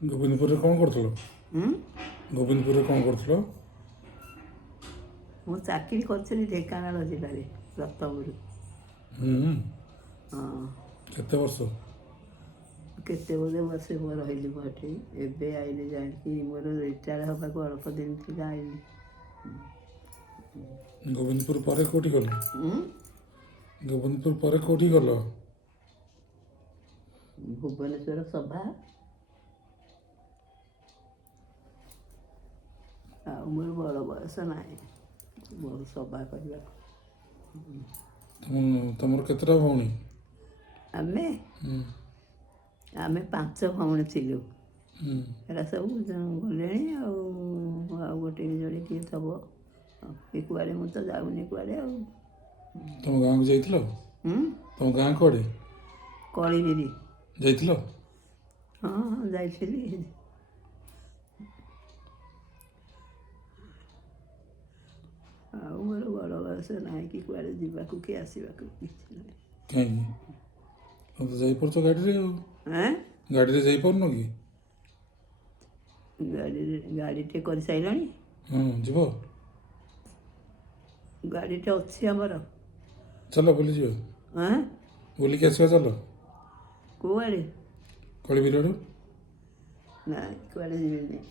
ଗୋବିନ୍ଦପୁରରେ କ'ଣ କରୁଥିଲ? ହୁଁ ଗୋବିନ୍ଦପୁରରେ କ'ଣ କରୁଥିଲ? ମୁଁ ଚାକିରି କରିଥିଲି ଢେଙ୍କାନାଳ ଜିଲ୍ଲାରେ ରକ୍ତପୁର। ହୁଁ। ହଁ କେତେ ବର୍ଷ? କେତେ ବୋଧେ ବର୍ଷେ ମୁଁ ରହିଲି ମୁଁ ଏଠି। ଏବେ ଆଇଲି ଜାଣିକି ମୋର ରିଟାୟାର୍ଡ ହେବାକୁ ଅଳ୍ପ ଦିନ ଥିଲା ଆଇଲି। ଗୋବିନ୍ଦପୁର ପରେ କେଉଁଠି ଗଲ? ଉଁ? ଗୋବିନ୍ଦପୁର ପରେ କେଉଁଠି ଗଲ? ଭୁବନେଶ୍ୱର ସଭା। ଆଉ ମୋର ବଡ଼ ବୟସ ନାହିଁ ମୋର ସଭା କରିବାକୁ। ତମର କେତେଟା ଭଉଣୀ? ଆମେ ହୁଁ ଆମେ 5 ଭଉଣୀ ଥିଲୁ। ହୁଁ। ଏରା ସବୁ ଗଲେଣି ଆଉ ଗୋଟେ ଜଣେ କିଏ ଥବ ଏ କୁଆଡ଼େ ମୁଁ ତ ଯାଉନି କୁଆଡ଼େ ଆଉ। ତମ ଗାଁକୁ ଯାଇଥିଲ? ହୁଁ ତମ ଗାଁ କୁଆଡ଼େ କଳିଗିରି। ଯାଇଥିଲ? ହଁ ହଁ ଯାଇଥିଲି। ଆଉ ମୋର ବଡ଼ ବୟସ ନାହିଁ କି କୁଆଡ଼େ ଯିବାକୁ କି ଆସିବାକୁ କିଛି ନାହିଁ। କାହିଁକି? ତମେ ତ ଯାଇପାରୁଛ ଗାଡ଼ିରେ ଆଉ। ଆଁ ଗାଡ଼ିରେ ଯାଇପାରୁନ କି? ଗାଡ଼ିଟେ କରିସାରିଲଣି? ହଁ ଯିବ? ଗାଡ଼ିଟେ ଅଛି ଆମର। ଚାଲ ବୁଲିଯିବା। ଆଁ ବୁଲିକି ଆସିବା ଚାଲ। କୁଆଡ଼େ? କଳିବିରି ଆଡ଼ୁ। ନାଇଁ କୁଆଡ଼େ ଯିବିନି।